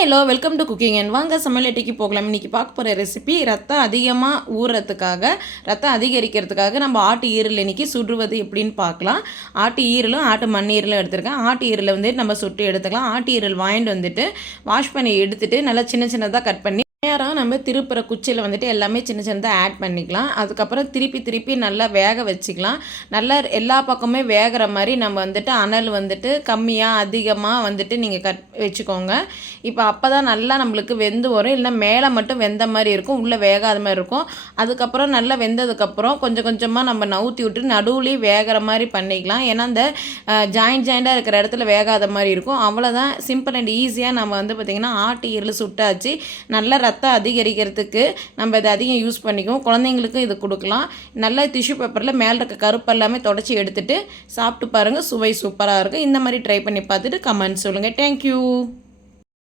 Hello welcome to cooking and வாங்க சமையலட்டிக்கு போகலாம். இன்றைக்கி பார்க்க போகிற ரெசிபி ரத்தம் அதிகமாக ஊறுறதுக்காக, ரத்தம் அதிகரிக்கிறதுக்காக நம்ம ஆட்டு ஈரல் இன்றைக்கி சுடுவது எப்படின்னு பார்க்கலாம். ஆட்டு ஈரலும் ஆட்டு மண்ணீரலும் எடுத்துருக்கேன். ஆட்டு ஈரலை வந்துட்டு நம்ம சுட்டு எடுத்துக்கலாம். ஆட்டு ஈரல் வாங்கிட்டு வந்துட்டு வாஷ் பண்ணி எடுத்துகிட்டு நல்லா சின்ன சின்னதாக கட் பண்ணி நேராக நம்ம திருப்புற குச்சியில் வந்துட்டு எல்லாமே சின்ன சின்னதாக ஆட் பண்ணிக்கலாம். அதுக்கப்புறம் திருப்பி நல்லா வேக வச்சுக்கலாம். நல்லா எல்லா பக்கமே வேகிற மாதிரி நம்ம வந்துட்டு அனல் வந்துட்டு கம்மியாக அதிகமாக வந்துட்டு நீங்கள் வச்சுக்கோங்க. இப்போ அப்போ தான் நல்லா நம்மளுக்கு வெந்து வரும். இல்லை மேலே மட்டும் வெந்த மாதிரி இருக்கும், உள்ளே வேகாத மாதிரி இருக்கும். அதுக்கப்புறம் நல்லா வெந்ததுக்கப்புறம் கொஞ்சம் கொஞ்சமாக நம்ம நவுத்தி விட்டு நடுவுலேயும் வேகிற மாதிரி பண்ணிக்கலாம். ஏன்னா அந்த ஜாயிண்டாக இருக்கிற இடத்துல வேகாத மாதிரி இருக்கும். அவ்வளோதான், சிம்பிள் அண்ட் ஈஸியாக நம்ம வந்து பார்த்திங்கன்னா ஆட்டு ஈரல் சுட்டாச்சு. நல்லா ரத்தம் அதிகரிக்கிறதுக்கு நம்ம இதை அதிகம் யூஸ் பண்ணிக்குவோம். குழந்தைங்களுக்கும் இது கொடுக்கலாம். நல்லா டிஷ்யூ பேப்பரில் மேலே இருக்க கருப்பு எல்லாமே தொடச்சி எடுத்துகிட்டு சாப்பிட்டு பாருங்கள். சுவை சூப்பராக இருக்கும். இந்த மாதிரி ட்ரை பண்ணி பார்த்துட்டு கமெண்ட் சொல்லுங்கள். தேங்க்யூ.